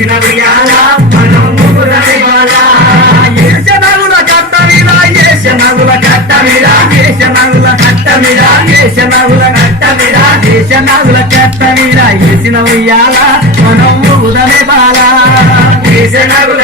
ఏసిన ఉయ్యాల మనం ఊగుదమే బాల ఏసనగుల కట్ట మీద ఏసనగుల కట్ట మీద ఏసనగుల కట్ట మీద ఏసనగుల కట్ట మీద ఏసనగుల కట్ట మీద ఏసిన ఉయ్యాల మనం ఊగుదమే బాల ఏసనగుల